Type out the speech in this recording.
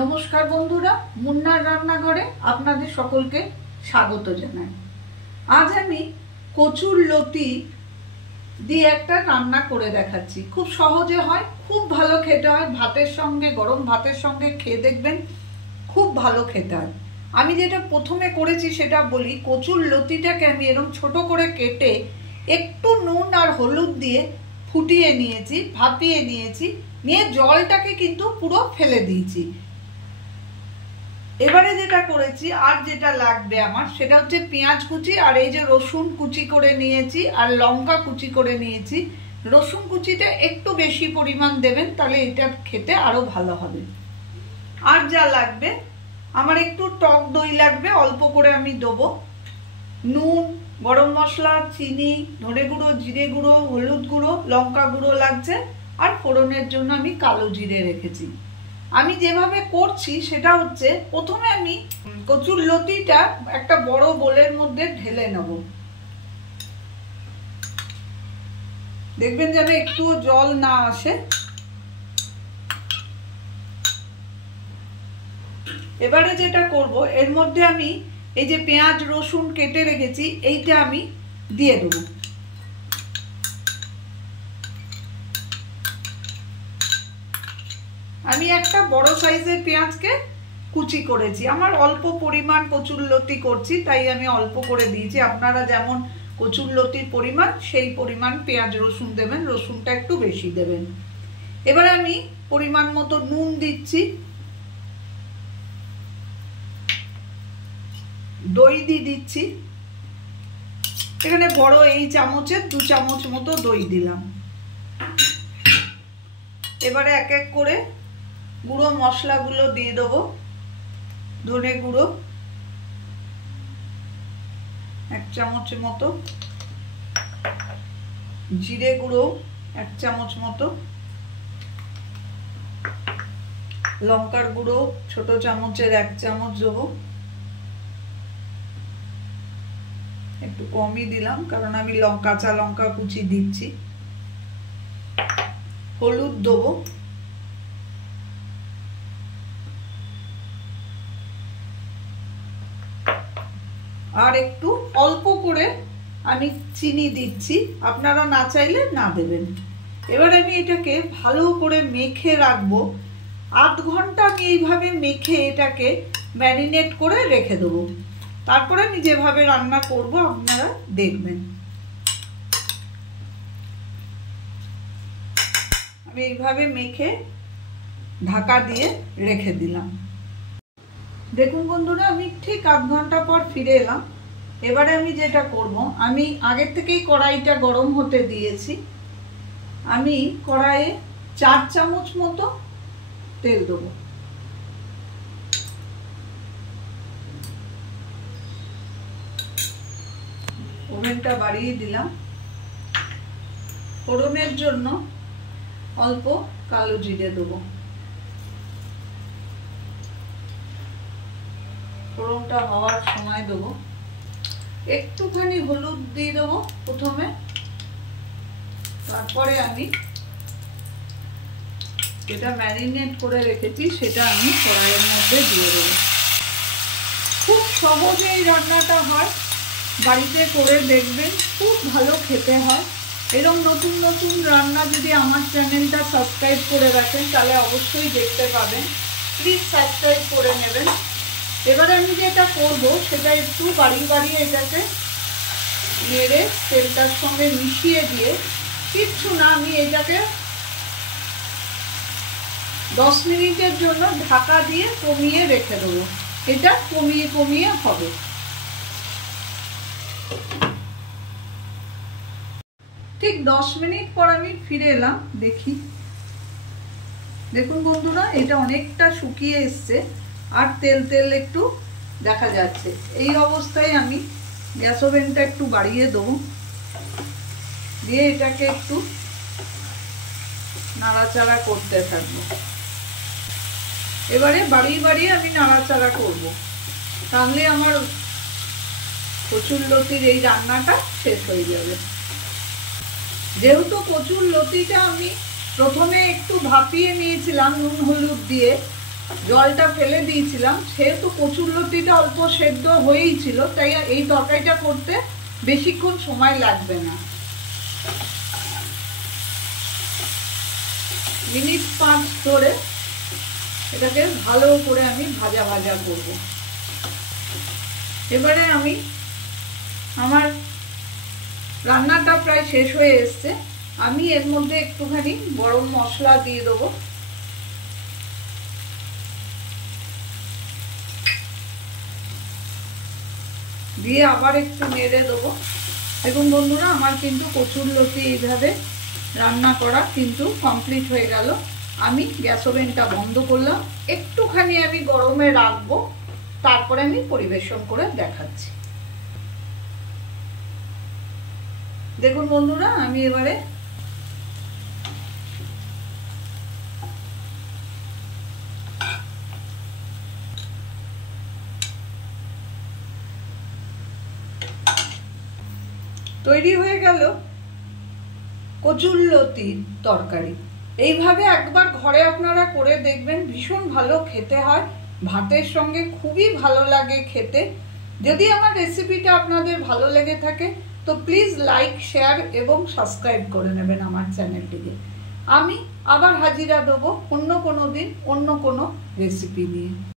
নমস্কার বন্ধুরা, মুন্নার রান্নাঘরে আপনাদের সকলকে স্বাগত জানাই। আজ আমি কচুর লতি দিয়ে একটা রান্না করে দেখাচ্ছি। খুব সহজে হয়, খুব ভালো খেতে হয়। ভাতের সঙ্গে, গরম ভাতের সঙ্গে খেয়ে দেখবেন, খুব ভালো খেতে হয়। আমি যেটা প্রথমে করেছি সেটা বলি। কচুর লতিটাকে আমি এরকম ছোট করে কেটে একটু নুন আর হলুদ দিয়ে ফুটিয়ে নিয়েছি, ভাপিয়ে নিয়েছি, নিয়ে জলটাকে কিন্তু পুরো ফেলে দিয়েছি। এবারে যেটা করেছি আর যেটা লাগবে আমার সেটা হচ্ছে পেঁয়াজ কুচি, আর এই যে রসুন কুচি করে নিয়েছি, আর লঙ্কা কুচি করে নিয়েছি। রসুন কুচিটা একটু বেশি পরিমাণ দেবেন, তাহলে এটা খেতে আরো ভালো হবে। আর যা লাগবে, আমার একটু টক দই লাগবে, অল্প করে আমি দেবো। নুন, গরম মশলা, চিনি, ধনে গুঁড়ো, জিরে গুঁড়ো, হলুদ গুঁড়ো, লঙ্কা গুঁড়ো লাগছে, আর ফোড়নের জন্য আমি কালো জিরে রেখেছি। আমি যেভাবে করছি সেটা হচ্ছে, প্রথমে আমি কচুর লতিটা একটা বড় বোলের মধ্যে ঢেলে নেব। দেখবেন যেন একটু জল না আসে। এবারে যেটা করব, এর মধ্যে আমি এই যে পেঁয়াজ রসুন কেটে রেখেছি, এইটা আমি দিয়ে দেবো। আমি একটা বড় সাইজের পেঁয়াজকে কুচি করেছি। আমার অল্প পরিমাণ কচুরলতি করছি, তাই আমি অল্প করে দিয়েছি। আপনারা যেমন কচুরলতির পরিমাণ সেই পরিমাণ পেঁয়াজ রসুন দেবেন, রসুনটা একটু বেশি দেবেন। এবার আমি পরিমাণ মতো নুন দিচ্ছি, দই দিয়ে দিচ্ছি। এখানে বড় এই চামচের 2 চামচ মতো দই দিলাম। এবারে এক এক করে গুঁড়ো মশলাগুলো দিয়ে দেবো। ধনে গুঁড়ো 1 চামচ মতো, জিরে গুঁড়ো 1 চামচ মতো, লঙ্কার গুঁড়ো ছোট চামচের 1 চামচ দেবো। একটু কমই দিলাম কারণ আমি কাঁচা লঙ্কা কুচি দিচ্ছি। হলুদ দেবো, আর একটু অল্প করে আমি চিনি দিচ্ছি, আপনারা না চাইলে না দেবেন। এবার আমি এটাকে ভালো করে মেখে রাখবো। 8 ঘন্টা আমি এইভাবে মেখে এটাকে ম্যারিনেট করে রেখে দেবো। তারপরে আমি যেভাবে রান্না করব আপনারা দেখবেন। আমি এইভাবে মেখে ঢাকা দিয়ে রেখে দিলাম। দেখুন বন্ধুরা, আমি ঠিক 8 ঘন্টা পর ফিরে এলাম। এবারে আমি যেটা করব, আমি আগের থেকেই কড়াইটা গরম হতে দিয়েছি। আমি কড়াইয়ে 4 চামচ মতো তেল দেবো। ওভেনটা বাড়িয়ে দিলাম। ফোড়নের জন্য অল্প কালো জিরে দেবো। ফোড়নটা হওয়ার সময় দেবো একটুখানি হলুদ দিয়ে দেবো প্রথমে। তারপরে আমি যেটা ম্যারিনেট করে রেখেছি সেটা আমি কড়াইয়ের মধ্যে দিয়ে দেবো। খুব সহজে এই রান্নাটা হয়, বাড়িতে করে দেখবেন, খুব ভালো খেতে হয়। এরকম নতুন নতুন রান্না যদি আমার চ্যানেলটা সাবস্ক্রাইব করে রাখেন তাহলে অবশ্যই দেখতে পাবেন। প্লিজ সাবস্ক্রাইব করে নেবেন। এবারে আমি যেটা করব সেটা একটু বাড়িয়ে এটাকে নেড়ে তেলটার সঙ্গে মিশিয়ে দিয়ে, কিচ্ছু না, আমি এটাকে 10 মিনিটের জন্য ঢাকা দিয়ে কমিয়ে রেখে দেবো। এটা কমিয়ে হবে। ঠিক 10 মিনিট পর আমি ফিরে এলাম। দেখুন বন্ধুরা, এটা অনেকটা শুকিয়ে এসছে, আর তেল একটু দেখা যাচ্ছে। এই অবস্থায় আমি গ্যাস ওভেনটা একটু বাড়িয়ে দেবো, দিয়ে এটাকে একটু নাড়াচাড়া করতে থাকবো। এবারে বাড়িয়ে আমি নাড়াচাড়া করব, তাহলে আমার কচুরলতির এই রান্নাটা শেষ হয়ে যাবে। যেহেতু কচুরলতিটা আমি প্রথমে একটু ভাপিয়ে নিয়েছিলাম নুন হলুদ দিয়ে, জলটা ফেলে দিয়েছিলাম, সেহেতু কচুরলতিটা অল্প সেদ্ধ হয়েই ছিল, তাই এই তরকারিটা করতে বেশিক্ষণ সময় লাগবে না। মিনিট 5 ধরে এটাকে ভালো করে আমি ভাজা ভাজা করব। এবারে আমি আমার রান্নাটা প্রায় শেষ হয়ে এসছে, আমি এর মধ্যে একটুখানি গরম মশলা দিয়ে দেবো। দিয়ে আবার একটু নেড়ে দেবো। দেখুন বন্ধুরা, আমার কিন্তু কচুরলতি এইভাবে রান্না করা কিন্তু কমপ্লিট হয়ে গেল। আমি গ্যাস ওভেনটা বন্ধ করলাম, একটুখানি আমি গরমে রাখবো, তারপরে আমি পরিবেশন করে দেখাচ্ছি। দেখুন বন্ধুরা, আমি এবারে তৈরি হয়ে গেল কচুরলতির তরকারি। এইভাবে একবার ঘরে আপনারা করে দেখবেন, ভীষণ ভালো খেতে হয়, ভাতের সঙ্গে খুবই ভালো লাগে খেতে। যদি আমার রেসিপিটা আপনাদের ভালো লেগে থাকে তো প্লিজ লাইক, শেয়ার এবং সাবস্ক্রাইব করে নেবেন আমার চ্যানেলটিকে। আমি আবার হাজিরা দেবো অন্য কোনো দিন অন্য কোনো রেসিপি নিয়ে।